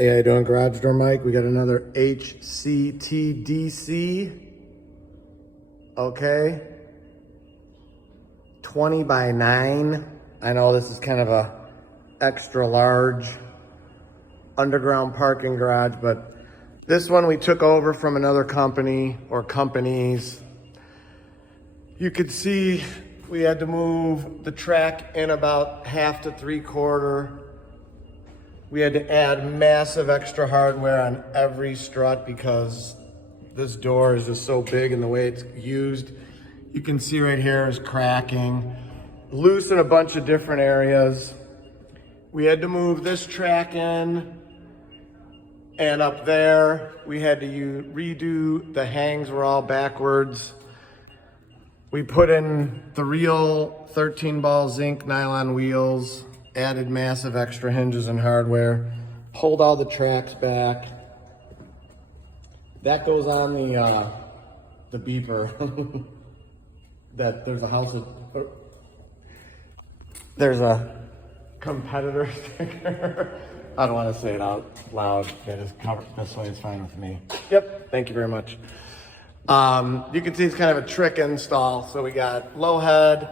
Hey, how you doing, garage door Mike? We got another HCTDC. Okay. 20 by 9. I know this is kind of a extra large underground parking garage, but this one we took over from another company or companies. You could see we had to move the track in about 1/2 to 3/4. We had to add massive extra hardware on every strut because this door is just so big and the way it's used. You can see right here is cracking. Loose in a bunch of different areas. We had to move this track in, and up there we had to redo the hangs were all backwards. We put in the real 13-ball zinc nylon wheels, added massive extra hinges and hardware, pulled all the tracks back. That goes on the beeper. That there's a house of, there's a competitor sticker. I don't want to say it out loud. Yeah, just cover it this way, it's fine with me. Yep, thank you very much. You can see it's kind of a trick install. So we got low head,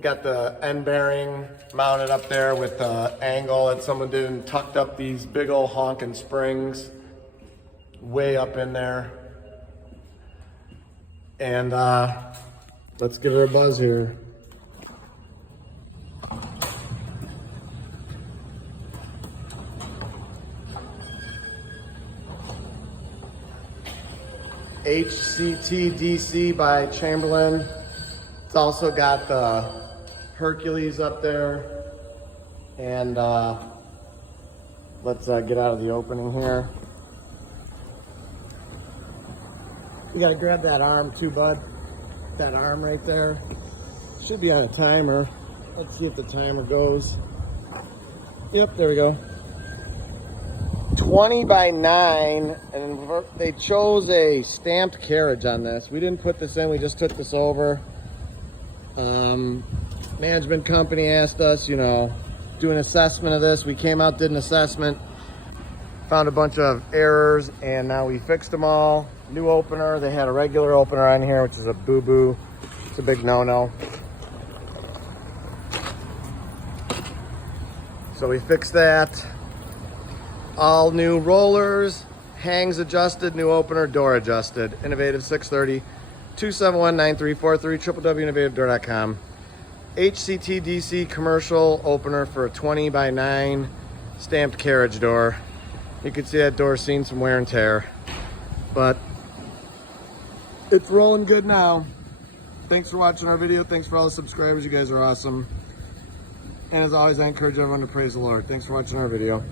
got the end bearing mounted up there with the angle that someone did and tucked up these big old honking springs way up in there. And let's give her a buzz here. HCTDC by Chamberlain. It's also got the Hercules up there. And let's get out of the opening here. You gotta grab that arm too, bud. That arm right there. Should be on a timer. Let's see if the timer goes. Yep, there we go. 20 by 9, and they chose a stamped carriage on this. We didn't put this in, we just took this over. Management company asked us, do an assessment of this. We came out, did an assessment, found a bunch of errors, and now we fixed them all. New opener, they had a regular opener on here, which is a boo-boo. It's a big no-no. So we fixed that. All new rollers, hangs adjusted, new opener, door adjusted. Innovative 630-271-9343, www.innovativedoor.com. HCTDC commercial opener for a 20 by 9 stamped carriage door. You can see that door's seen some wear and tear, but it's rolling good now. Thanks for watching our video. Thanks for all the subscribers. You guys are awesome. And as always, I encourage everyone to praise the Lord. Thanks for watching our video.